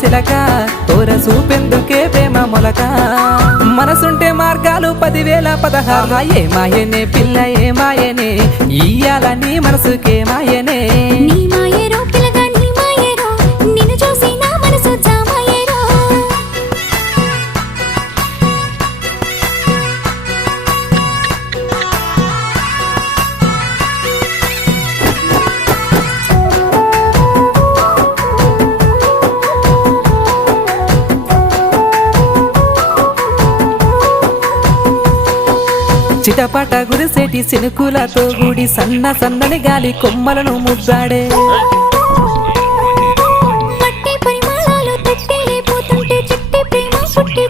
సిలక తోర చూపెందుకే ప్రేమ మొలక మనసుంటే మార్గాలు 10,000 16 ఏ మాయనే పిల్ల ఏ మాయనే ఇయ్యాల నీ మనసుకే మాయనే నీ మాయేరో పిల్లగా నీ మాయేరో నిన్ను చూసి నా మనసు జామాయేరో చిటపట గురిసేటి సినుకులతో గుడి సన్న సన్నని గాలి కొమ్మలను ముద్దాడే మట్టి పరిమళాలు తట్టేలే పోతుంటే చిట్టి ప్రేమ పుట్టి